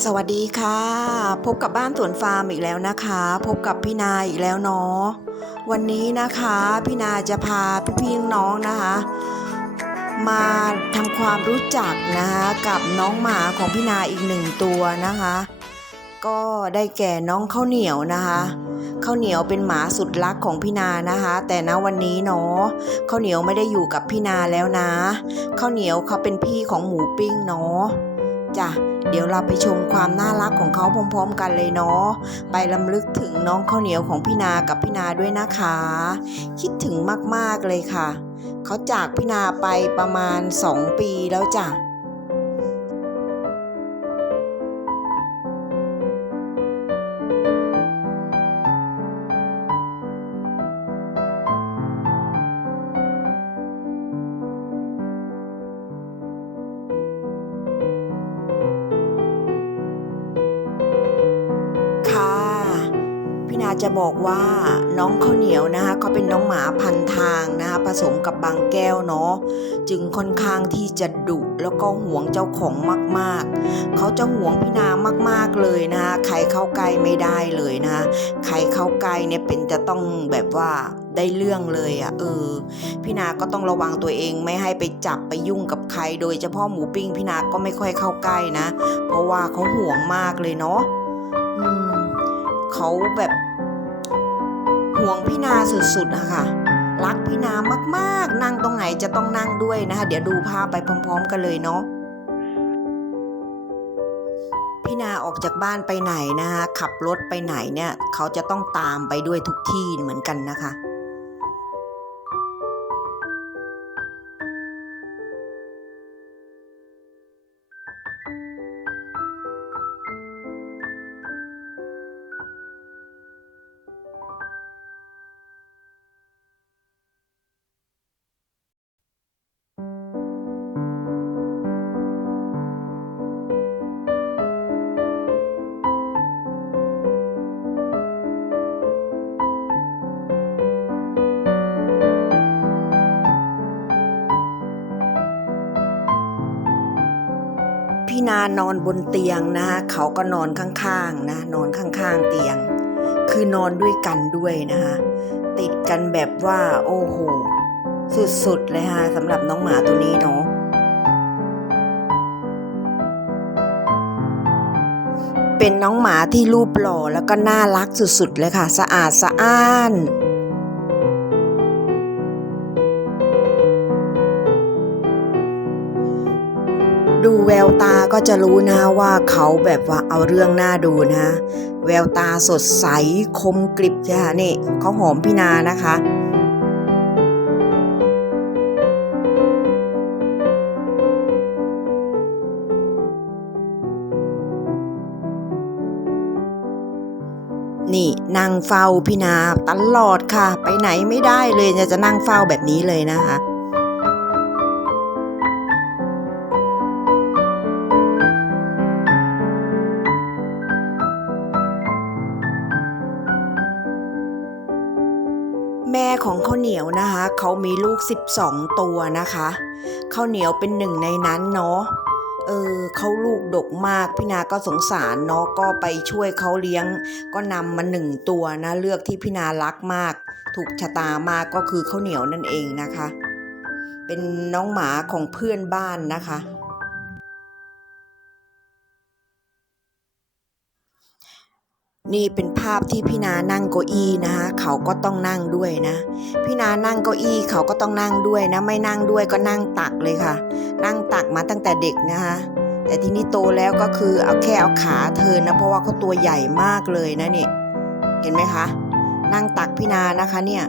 สวัสดีค่ะ พบกับบ้านสวนฟาร์มอีกแล้วนะคะ พบกับพี่นาอีกแล้วเนาะวันนี้นะคะพี่นาจะพาพี่ๆน้องนะคะ มาทำความรู้จักนะคะกับน้องหมาของพี่นาอีกหนึ่งตัวนะคะ ก็ได้แก่น้องข้าวเหนียวนะคะข้าวเหนียวเป็นหมาสุดรักของพี่นานะคะ แต่ณวันนี้เนาะข้าวเหนียวไม่ได้อยู่กับพี่นาแล้วนะข้าวเหนียวเขาเป็นพี่ของหมูปิ้งเนาะ จ้ะเดี๋ยวเราไปชมความน่ารักของเขาพร้อมๆกันเลยเนาะไปลำลึกถึงน้องข้าวเหนียวของพี่นากับพี่นาด้วยนะคะ คิดถึงมากๆเลยค่ะ เขาจากพี่นาไปประมาณ 2 ปีแล้วจ้ะ จะบอกว่าน้องข้าวเหนียวนะคะเขาเป็นน้องหมาพันทางนะคะผสมกับบางแก้วเนาะจึงค่อนข้างที่จะดุแล้วก็ห่วงเจ้าของมากๆ เขาจะห่วงพี่นามากๆเลยนะคะใครเข้าใกล้ไม่ได้เลยนะคะใครเข้าใกล้เนี่ยเป็นจะต้องแบบว่าได้เรื่องเลยอะ่ะเออพี่นาก็ต้องระวังตัวเองไม่ให้ไปจับไปยุ่งกับใคร โดยเฉพาะหมูปิ้งพี่นาก็ไม่ค่อยเข้าใกล้นะ เพราะว่าเขาห่วงมากเลยเนาะเขาแบบ ห่วงพี่นาสุดๆนะคะรักพี่นามากๆ นั่งตรงไหนจะต้องนั่งด้วยนะคะ เดี๋ยวดูภาพไปพร้อม ๆ กันเลยเนาะพี่นาออกจากบ้านไปไหนนะคะขับรถไปไหนเนี่ย เขาจะต้องตามไปด้วยทุกที่เหมือนกันนะคะ พี่นานอนบนเตียงนะคะเขาก็นอนข้างๆนะนอนข้างๆเตียง คือนอนด้วยกันด้วยนะคะติดกันแบบว่าโอ้โหสุดๆเลยค่ะสำหรับน้องหมาตัวนี้เนาะเป็นน้องหมาที่รูปหล่อแล้วก็น่ารักสุดๆเลยค่ะ สะอาดสะอ้าน ดูแววตาก็จะรู้นะว่าเขาแบบว่าเอาเรื่องหน่าดูนะ แววตาสดใสคมกริบจ้ะนี่เขาหอมพี่นานะคะนี่นั่งเฝ้าพี่นาตลอดค่ะ ไปไหนไม่ได้เลยจะจะนั่งเฝ้าแบบนี้เลยนะคะ ของข้าวเหนียวนะคะเขามีลูก 12 ตัวนะคะข้าวเหนียวเป็นหนึ่งในนั้นเนาะเออเขาลูกดกมากพี่นาก็สงสารเนาะก็ไปช่วยเขาเลี้ยง ก็นำมาหนึ่งตัวนะเลือกที่พี่นารักมาก ถูกชะตามากก็คือข้าวเหนียวนั่นเองนะคะ เป็นน้องหมาของเพื่อนบ้านนะคะ นี่เป็นภาพที่พี่นานั่งเก้าอี้นะคะเขาก็ต้องนั่งด้วยนะ พี่นานั่งเก้าอี้เขาก็ต้องนั่งด้วยนะ ไม่นั่งด้วยก็นั่งตักเลยค่ะ นั่งตักมาตั้งแต่เด็กนะคะแต่ทีนี้โตแล้วก็คือเอาแค่เอาขาเทินนะ เพราะว่าเขาตัวใหญ่มากเลยนะนี่เห็นไหมคะ นั่งตักพี่นานะคะเนี่ย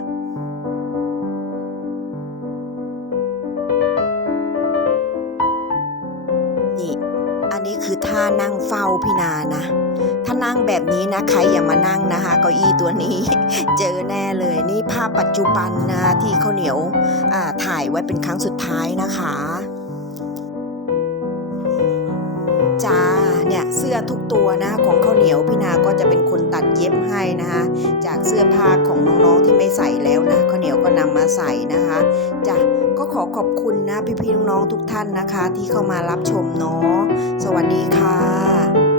นี่อันนี้คือท่านั่งเฝ้าพี่นานะ ถ้านั่งแบบนี้นะใครอย่ามานั่งนะคะเก้าอี้ตัวนี้ เจอแน่เลยนี่ภาพปัจจุบันนะที่ข้าวเหนียวอ่าถ่ายไว้เป็นครั้งสุดท้ายนะคะจ้าเนี่ยเสื้อทุกตัวนะของข้าวเหนียวพี่นาก็จะเป็นคนตัดเย็บให้นะคะจากเสื้อผ้าของน้องๆที่ไม่ใส่แล้วนะข้าวเหนียวก็นำมาใส่นะคะจ้ะก็ขอขอบคุณนะพี่ๆน้องๆทุกท่านนะคะ ที่เข้ามารับชมเนาะสวัสดีค่ะ